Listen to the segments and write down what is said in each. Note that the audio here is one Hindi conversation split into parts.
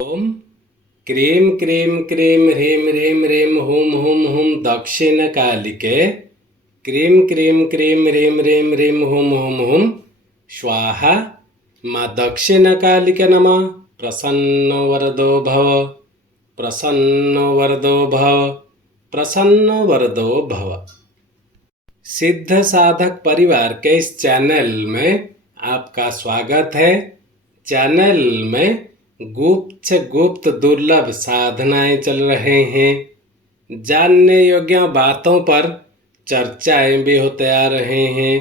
ओम क्रीं क्रीं क्रीं ह्रीं ह्रीं ह्रीं हुं हुं हुं दक्षिणकालिके क्रीं क्रीं क्रीं ह्रीं ह्रीं ह्रीं हुं हुं हुं स्वाहा। माँ दक्षिणकालिके नमः। प्रसन्नो वरदो भव, प्रसन्नो वरदो भव, प्रसन्नो वरदो भव। सिद्ध साधक परिवार के इस चैनल में आपका स्वागत है। चैनल में गुप्त से गुप्त दुर्लभ साधनाएं चल रहे हैं। जानने योग्य बातों पर चर्चाएं भी होते आ रहे हैं।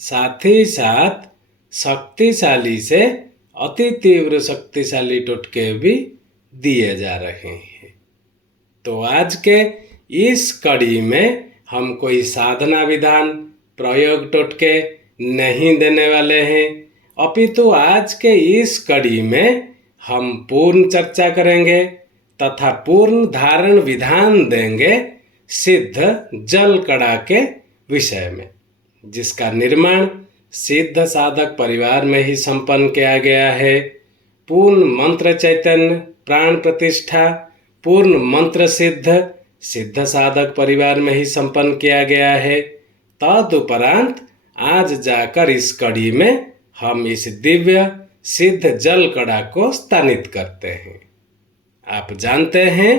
साथ ही साथ शक्तिशाली से अति तीव्र शक्तिशाली टोटके भी दिए जा रहे हैं। तो आज के इस कड़ी में हम कोई साधना विधान प्रयोग टोटके नहीं देने वाले हैं, अपितु आज के इस कड़ी में हम पूर्ण चर्चा करेंगे तथा पूर्ण धारण विधान देंगे सिद्ध जल कड़ा के विषय में, जिसका निर्माण सिद्ध साधक परिवार में ही संपन्न किया गया है। पूर्ण मंत्र चैतन्य प्राण प्रतिष्ठा पूर्ण मंत्र सिद्ध साधक परिवार में ही संपन्न किया गया है। तदुपरांत आज जाकर इस कड़ी में हम इस दिव्य सिद्ध जल कड़ा को स्थानित करते हैं। आप जानते हैं,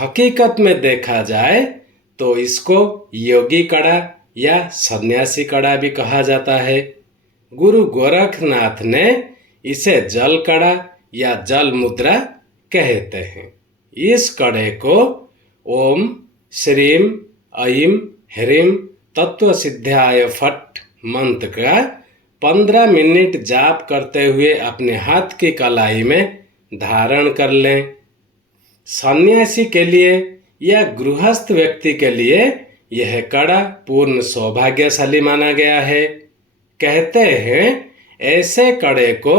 हकीकत में देखा जाए तो इसको योगी कड़ा या सन्यासी कड़ा भी कहा जाता है। गुरु गोरखनाथ ने इसे जल कड़ा या जल मुद्रा कहते हैं। इस कड़े को ओम श्रीं ऐं ह्रीं तत्व सिद्धाय फट मंत्र का 15 मिनट जाप करते हुए अपने हाथ की कलाई में धारण कर लें। सन्यासी के लिए या गृहस्थ व्यक्ति के लिए यह कड़ा पूर्ण सौभाग्यशाली माना गया है। कहते हैं, ऐसे कड़े को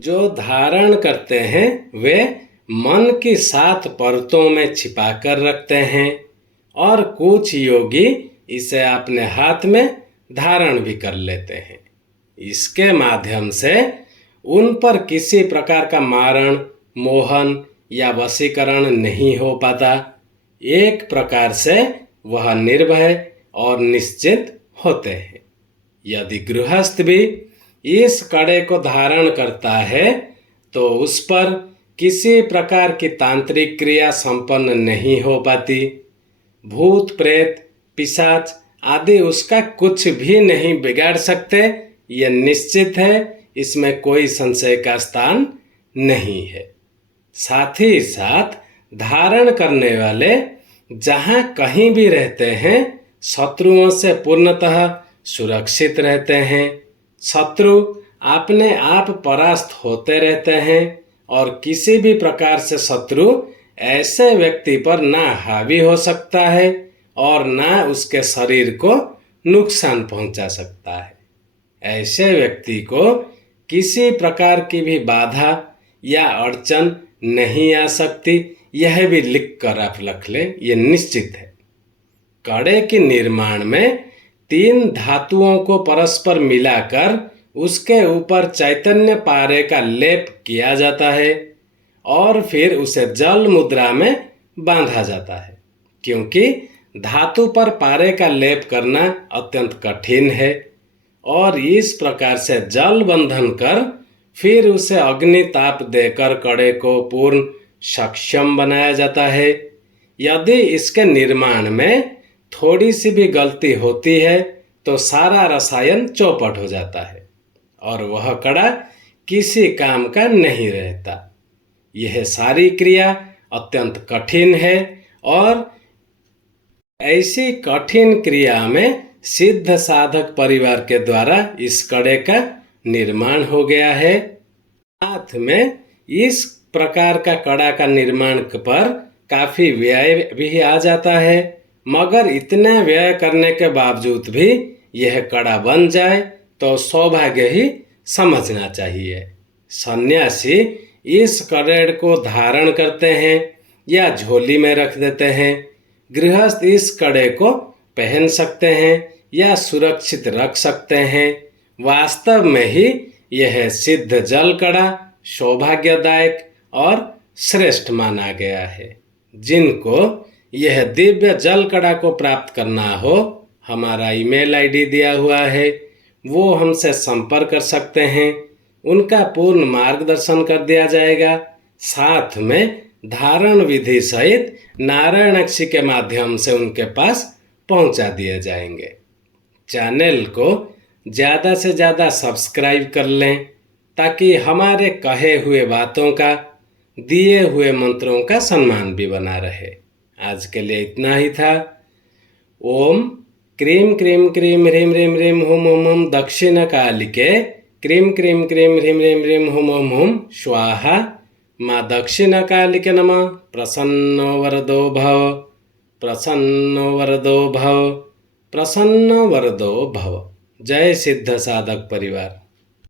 जो धारण करते हैं वे मन की 7 परतों में छिपा कर रखते हैं और कुछ योगी इसे अपने हाथ में धारण भी कर लेते हैं। इसके माध्यम से उन पर किसी प्रकार का मारण, मोहन या वशीकरण नहीं हो पाता। एक प्रकार से वह निर्भय और निश्चित होते हैं। यदि गृहस्थ भी इस कड़े को धारण करता है तो उस पर किसी प्रकार की तांत्रिक क्रिया संपन्न नहीं हो पाती। भूत प्रेत पिशाच आदि उसका कुछ भी नहीं बिगाड़ सकते, यह निश्चित है। इसमें कोई संशय का स्थान नहीं है। साथ ही साथ धारण करने वाले जहाँ कहीं भी रहते हैं, शत्रुओं से पूर्णतः सुरक्षित रहते हैं। शत्रु अपने आप परास्त होते रहते हैं और किसी भी प्रकार से शत्रु ऐसे व्यक्ति पर ना हावी हो सकता है और ना उसके शरीर को नुकसान पहुंचा सकता है। ऐसे व्यक्ति को किसी प्रकार की भी बाधा या अड़चन नहीं आ सकती। यह भी लिख कर आप रख लें, यह निश्चित है। कड़े के निर्माण में 3 धातुओं को परस्पर मिलाकर उसके ऊपर चैतन्य पारे का लेप किया जाता है और फिर उसे जल मुद्रा में बांधा जाता है, क्योंकि धातु पर पारे का लेप करना अत्यंत कठिन है और इस प्रकार से जल बंधन कर फिर उसे अग्नि ताप देकर कड़े को पूर्ण सक्षम बनाया जाता है। यदि इसके निर्माण में थोड़ी सी भी गलती होती है तो सारा रसायन चौपट हो जाता है और वह कड़ा किसी काम का नहीं रहता। यह सारी क्रिया अत्यंत कठिन है और ऐसी कठिन क्रिया में सिद्ध साधक परिवार के द्वारा इस कड़े का निर्माण हो गया है। साथ में इस प्रकार का कड़ा का निर्माण पर काफी व्यय भी आ जाता है, मगर इतना व्यय करने के बावजूद भी यह कड़ा बन जाए तो सौभाग्य ही समझना चाहिए। सन्यासी इस कड़े को धारण करते हैं या झोली में रख देते हैं। गृहस्थ इस कड़े को पहन सकते हैं या सुरक्षित रख सकते हैं। वास्तव में ही यह सिद्ध जल कड़ा सौभाग्यदायक और श्रेष्ठ माना गया है। जिनको यह दिव्य जल कड़ा को प्राप्त करना हो, हमारा ईमेल आईडी दिया हुआ है, वो हमसे संपर्क कर सकते हैं। उनका पूर्ण मार्गदर्शन कर दिया जाएगा। साथ में धारण विधि सहित नारायण अक्षी के माध्यम से उनके पास पहुंचा दिए जाएंगे। चैनल को ज़्यादा से ज़्यादा सब्सक्राइब कर लें ताकि हमारे कहे हुए बातों का, दिए हुए मंत्रों का सम्मान भी बना रहे। आज के लिए इतना ही था। ओम क्रीम क्रीम क्रीम ह्रीम ह्रीम ह्रीम हुम हुम हुम दक्षिण कालिके क्रीम क्रीम क्रीम ह्रीम ह्रीम ह्रीम हुम हुम हुम स्वाहा। माँ दक्षिण कालिके नमः। प्रसन्नो वरदो भव, प्रसन्नो वरदो भव, प्रसन्न वरदो भव। जय सिद्ध साधक परिवार।